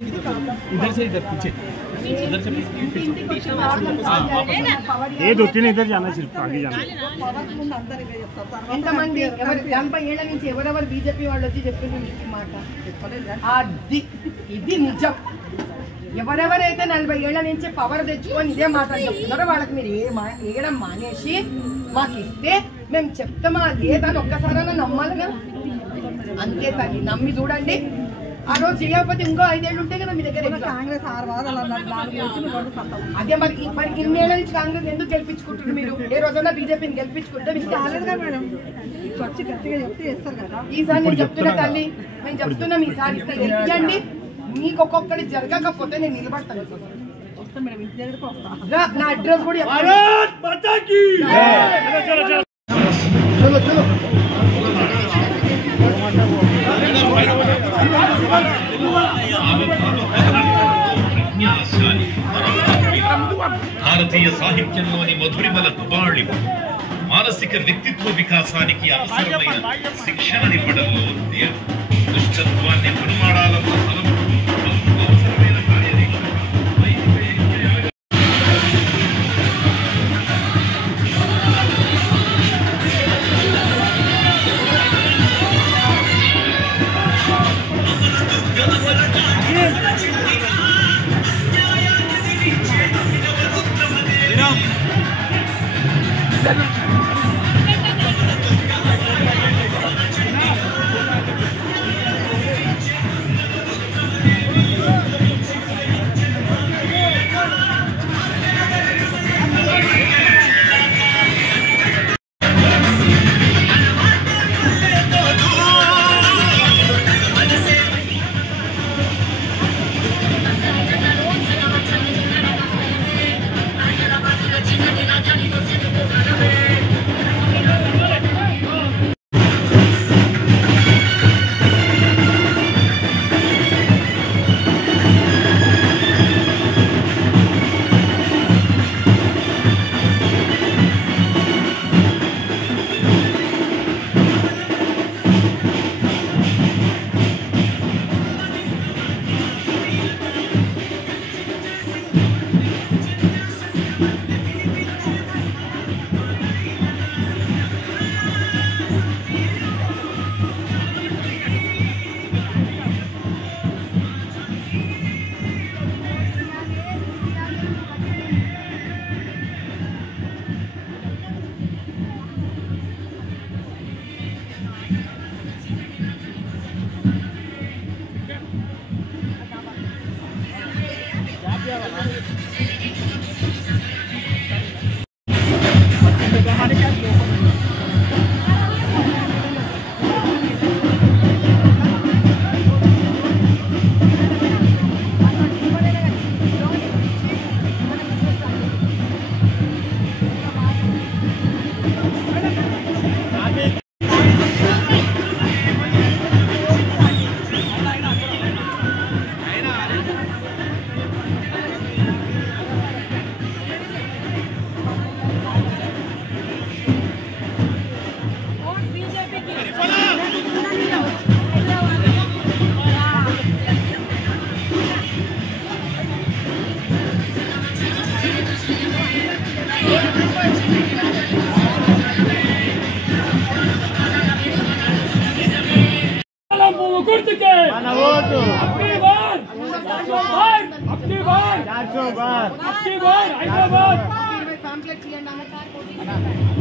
इधर से इधर पीछे इधर से ये दो तीन इधर जाना सिर्फ आगे जाना ఎంతమంది 80 ఏళ్ల నుంచి ఎవరెవరు బీజేపీ వాళ్ళు వచ్చి చెప్తున్నారు ఈ మాట అది ఇది నిజం ఎవరెవరైతే 40 ఏళ్ల నుంచి పవర్ తెచ్చుకొని ఇదే మాట చెప్తున్నారో వాళ్ళకి మీరు ఏగడం మానేసి మాకు ఇస్తే మేము చెప్తామా లేదని ఒక్కసారైనా నమ్మాలిగా అంతే తల్లి నమ్మి చూడండి ఆ రోజు చేయకపోతే ఇంకో 5 ఏళ్ళు ఉంటాయి కదా మీ దగ్గర కాంగ్రెస్ 6 వారాలు అదే మరి ఇన్నేళ్ల నుంచి కాంగ్రెస్ ఎందుకు గెలిపించుకుంటున్నారు మీరు ఏ రోజైనా బీజేపీని గెలిపించుకుంటే మీకు కాలేదుగా మేడం వచ్చి గట్టిగా చెప్తే చేస్తారు కదా ఈసారి నేను చెప్తున్నా తల్లి మేము చెప్తున్నాం ఈసారి గెలిపించండి మీకు ఒక్కొక్కటి జరగకపోతే నేను నిలబడతాను నా అడ్రస్ కూడా భారతీయ సాహిత్యంలోని మధురిమల దుబాళి మానసిక వ్యక్తిత్వ వికాసానికి అవసరమైన శిక్షణనివ్వడంలో దుష్టత్వాన్ని అనుమానాలను అవసరమైన కార్యదీక్ష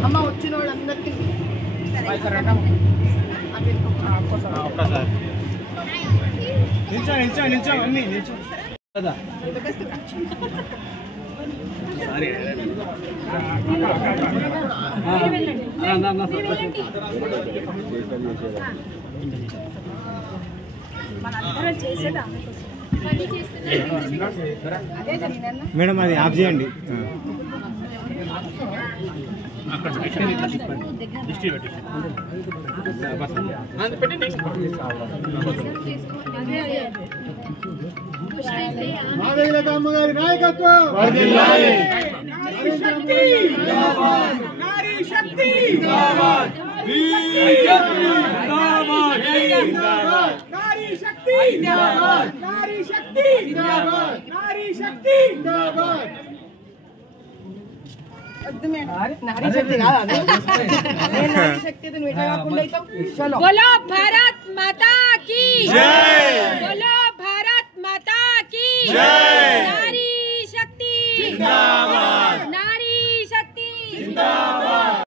అమ్మ వచ్చిన వాళ్ళందరికీ మేడం అది ఆఫ్ చేయండి అమ్మగారి నాయకత్వం నారీ శక్తి నారీ శక్తి नारी शक्ति नारी शक्ति नारी शक्ति नारी शक्ति चलो बोलो भारत माता की जय, बोलो भारत माता की जय, नारी शक्ति जिंदाबाद, नारी शक्ति जिंदाबाद।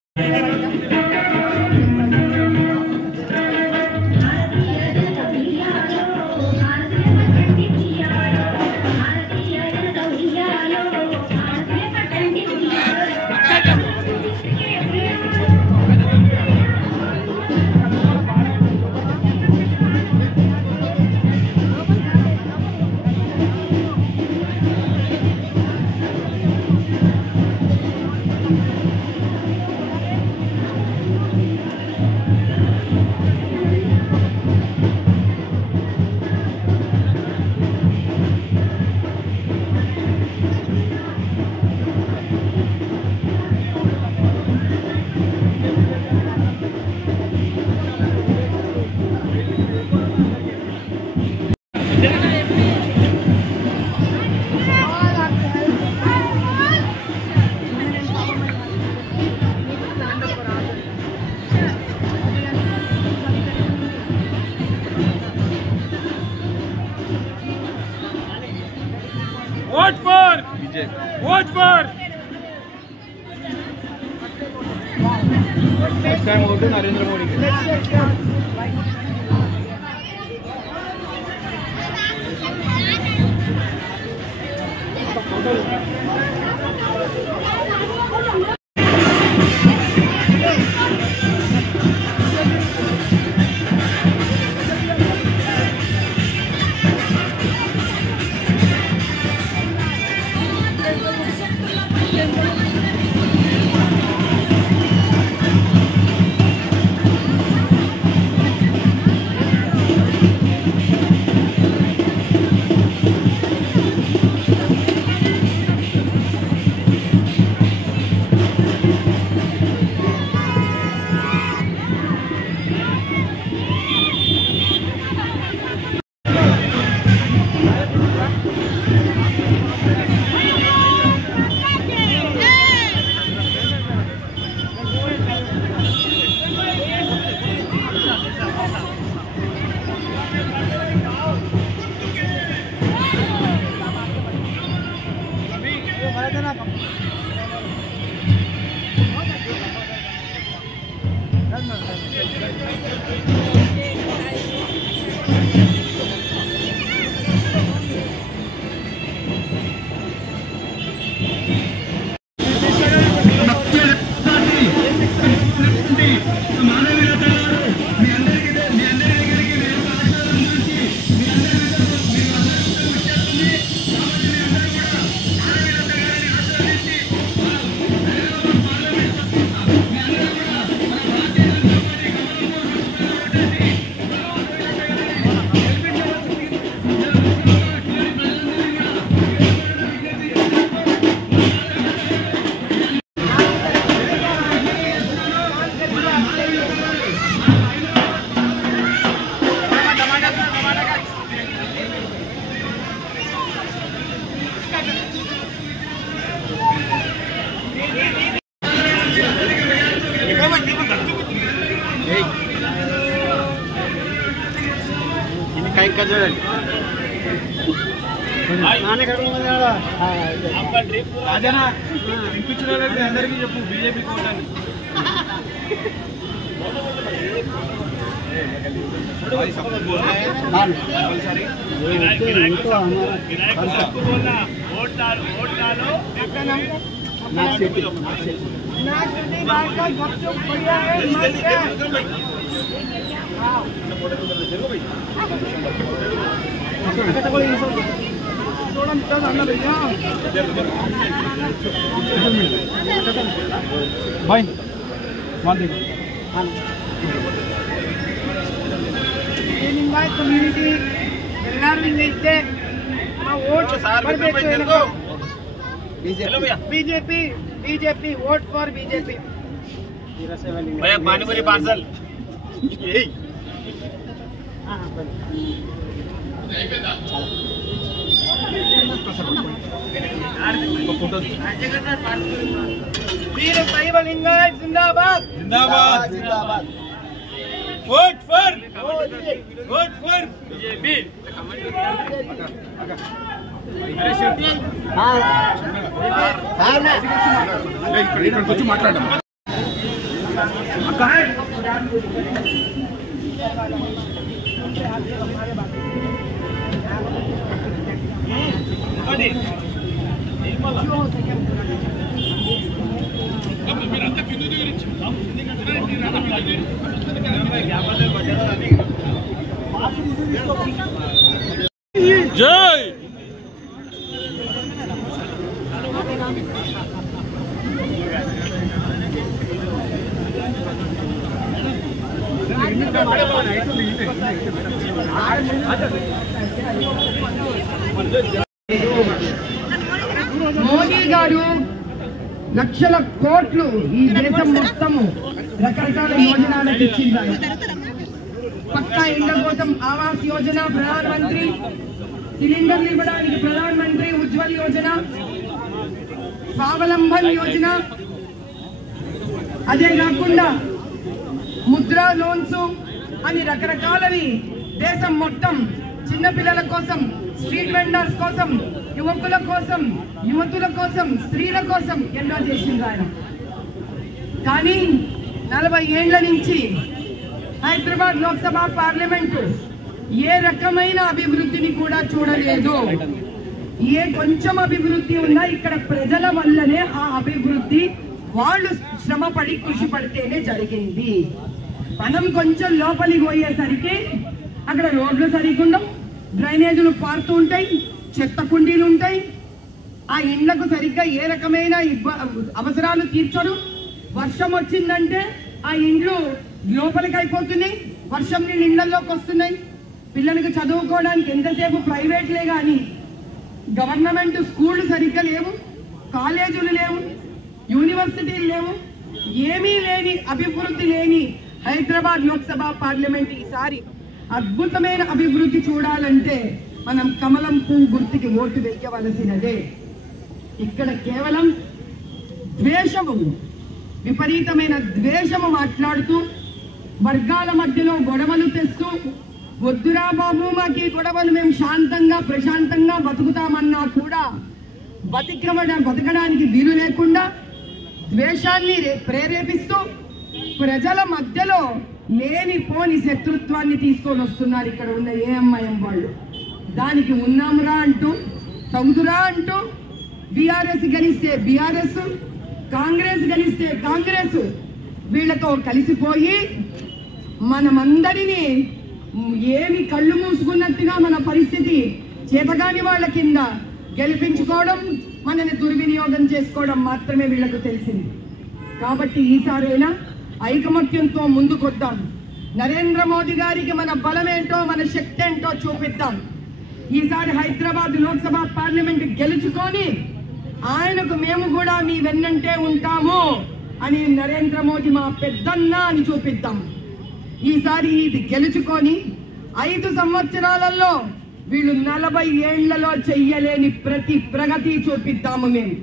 Vote for BJP. Vote for. Next time vote Narendra Modi. రాజనా ఇంపించిన వాళ్ళకి అందరికీ చెప్పు బీజేపీ కోటాన్ని भाई लिंगायत कम्युनिटी ಎಲ್ಲರೂ ಹಿಂಗೈತೆ ವೋಟ್ ಮಾಡಬೇಕು BJP BJP vote for BJP भैया पानी पूरी पार्सल వీర శైవ లింగాయత్ జిందాబాద్ జిందాబాద్ జిందాబాద్ వోట్ ఫర్ బీజేపీ ఇక్కడికి వచ్చి మాట్లాడదాం. జై మోదీ గారు లక్షల కోట్లు ఈ దేశం మొత్తము రకరకాల యోజనలకు ఇచ్చింది. పక్కా ఇళ్ల కోసం ఆవాస్ యోజన, ప్రధానమంత్రి సిలిండర్లు ఇవ్వడానికి ప్రధానమంత్రి ఉజ్వల్ యోజన, స్వావలంబన్ యోజన, అదే కాకుండా ముద్రా లోన్స్ అని రకరకాలవి దేశం మొత్తం చిన్నపిల్లల కోసం, స్ట్రీట్ వెండర్స్ కోసం, యువకుల కోసం, యువతుల కోసం, స్త్రీల కోసం ఎన్నో చేసింది ఆయన. కానీ 40 ఏళ్ల నుంచి హైదరాబాద్ లోక్సభ పార్లమెంటు ఏ రకమైన అభివృద్ధిని కూడా చూడలేదు. ఏ కొంచెం అభివృద్ధి ఉన్నా ఇక్కడ ప్రజల వల్లనే ఆ అభివృద్ధి వాళ్ళు శ్రమపడి కృషి పడితేనే జరిగింది. మనం కొంచెం లోపలికి పోయేసరికి అక్కడ రోడ్లు సరిగ్గా, డ్రైనేజీలు పారుతూ ఉంటాయి, చెత్త కుండీలు ఉంటాయి. ఆ ఇండ్లకు సరిగ్గా ఏ రకమైన అవసరాలు తీర్చరు. వర్షం వచ్చిందంటే ఆ ఇండ్లు లోపలికి అయిపోతున్నాయి, వర్షం నీళ్ళు ఇళ్లలోకి వస్తున్నాయి. పిల్లలకు చదువుకోవడానికి ఎంతసేపు ప్రైవేట్లే కానీ గవర్నమెంట్ స్కూళ్ళు సరిగ్గా లేవు, కాలేజీలు లేవు, యూనివర్సిటీలు లేవు. ఏమీ లేని, అభివృద్ధి లేని హైదరాబాద్ లోక్సభ పార్లమెంట్ ఈసారి అద్భుతమైన అభివృద్ధి చూడాలంటే మనం కమలం పువ్వు గుర్తుకి ఓటు వేయవలసినదే. ఇక్కడ కేవలం ద్వేషము, విపరీతమైన ద్వేషము మాట్లాడుతూ వర్గాల మధ్యలో గొడవలు తెస్తూ, వద్దురా బాబు మాకు గొడవలు, మేము శాంతంగా ప్రశాంతంగా బతుకుతామన్నా కూడా బతకడానికి వీలు లేకుండా ద్వేషాన్ని ప్రేరేపిస్తూ ప్రజల మధ్యలో లేనిపోని శత్రుత్వాన్ని తీసుకొని వస్తున్నారు ఇక్కడ ఉన్న ఏఎంఐఎం వాళ్ళు. దానికి ఉన్నామురా అంటూ, తగుదురా అంటూ, బీఆర్ఎస్ గెలిస్తే బీఆర్ఎస్, కాంగ్రెస్ గెలిస్తే కాంగ్రెస్ వీళ్ళతో కలిసిపోయి మనమందరినీ ఏమి కళ్ళు మూసుకున్నట్టుగా మన పరిస్థితి చేతగాని వాళ్ళ కింద గెలిపించుకోవడం, మనని దుర్వినియోగం చేసుకోవడం మాత్రమే వీళ్లకు తెలిసింది. కాబట్టి ఈసారైనా ఐకమత్యంతో ముందుకొద్దాం. నరేంద్ర మోదీ గారికి మన బలమేంటో, మన శక్తి ఏంటో చూపిద్దాం. ఈసారి హైదరాబాద్ లోక్సభ పార్లమెంట్ గెలుచుకొని ఆయనకు మేము కూడా మీ వెన్నంటే ఉంటాము అని నరేంద్ర మోదీ మా పెద్దన్న అని చూపిద్దాం. ఈసారి ఇది గెలుచుకొని 5 సంవత్సరాలలో వీళ్ళు 40 ఏళ్లలో చెయ్యలేని ప్రతి ప్రగతి చూపిద్దాము. మేము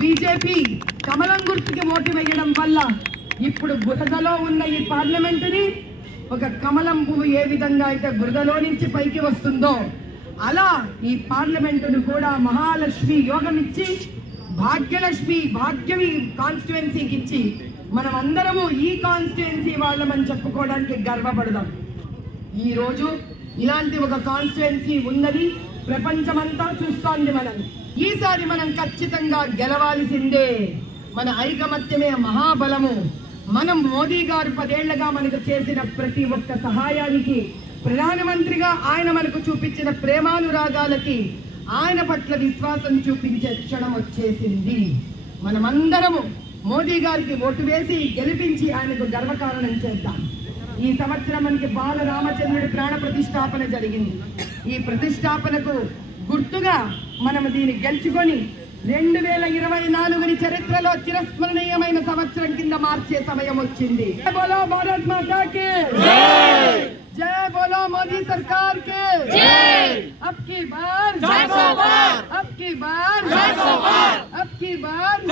బీజేపీ కమలం గుర్తుకి ఓటు వేయడం వల్ల ఇప్పుడు బురదలో ఉన్న ఈ పార్లమెంటుని ఒక కమలం పువ్వు ఏ విధంగా అయితే బురదలో నుంచి పైకి వస్తుందో అలా ఈ పార్లమెంటును కూడా మహాలక్ష్మి యోగం ఇచ్చి, భాగ్యలక్ష్మి భాగ్యవి కాన్స్టిట్యుయెన్సీకి ఇచ్చి మనం అందరము ఈ కాన్స్టిట్యుయెన్సీ వాళ్ళమని చెప్పుకోవడానికి గర్వపడదాం. ఈరోజు ఇలాంటి ఒక కాన్స్టిట్యుయెన్సీ ఉన్నది, ప్రపంచమంతా చూస్తోంది. మనం ఈసారి మనం ఖచ్చితంగా గెలవాల్సిందే. మన ఐకమత్యమే మహాబలము. మనం మోదీ గారు 10 ఏళ్లుగా మనకు చేసిన ప్రతి ఒక్క సహాయానికి, ప్రధానమంత్రిగా ఆయన మనకు చూపించిన ప్రేమానురాగాలకి, ఆయన పట్ల విశ్వాసం చూపించే క్షణం వచ్చేసింది. మనమందరము మోదీ గారికి ఓటు వేసి గెలిపించి ఆయనకు గర్వకారణం చేద్దాం. ఈ సంవత్సరం మనకి బాల రామచంద్రుడి ప్రాణ ప్రతిష్టాపన జరిగింది. ఈ ప్రతిష్టాపనకు గుర్తుగా మనం దీన్ని గెలుచుకొని 2024 చరిత్రలో చిరస్మరణీయమైన సంవత్సరం కింద మార్చే సమయం వచ్చింది. బోలో భారత్ మాతా కీ జై. जय बोलो मोदी सरकार के जय। अब की बार अब की बार अब की बार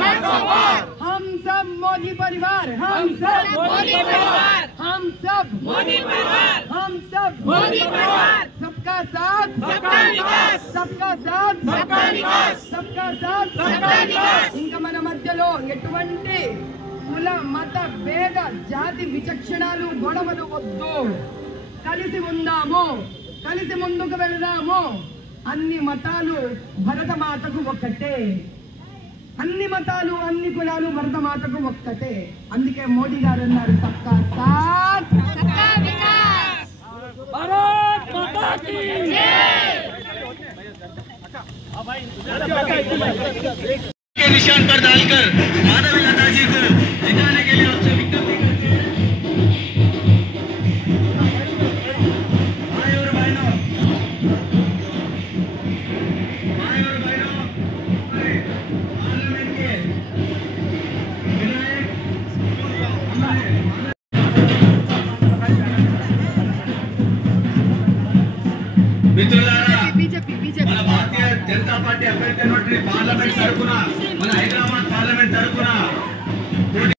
हम सब मोदी परिवार हम सब मोदी परिवार हम सब मोदी परिवार हम सब मोदी परिवार सबका साथ सबका विकास सबका साथ सबका विकास सबका साथ सबका विकास ఇంకా మన మధ్యలో ఎటువంటి కుల మత భేద జాతి విచక్షణాలు గొడవలు వద్దు కలిసి ఉందాము కలిసి ముందుకు వెళదాము అన్ని మతాలు భరతమాతకు ఒక్కటే అన్ని మతాలు అన్ని కులాలు భరతమాతకు ఒక్కటే అందుకే మోడీ గారు అన్నారు సబ్కా సాత్ सबका विकास భారత్ మాతా కీ के निशान पर डालकर मानव लता जी को जिताने के लिए आपसे विज्ञप्ति करते हैं। भाई और बहनों हमारे पार्लियामेंट के विधायक మిత్రులారా బీజేపీ మన భారతీయ జనతా పార్టీ అభ్యర్థి పార్లమెంట్ తరఫున మన హైదరాబాద్ పార్లమెంట్ తరఫున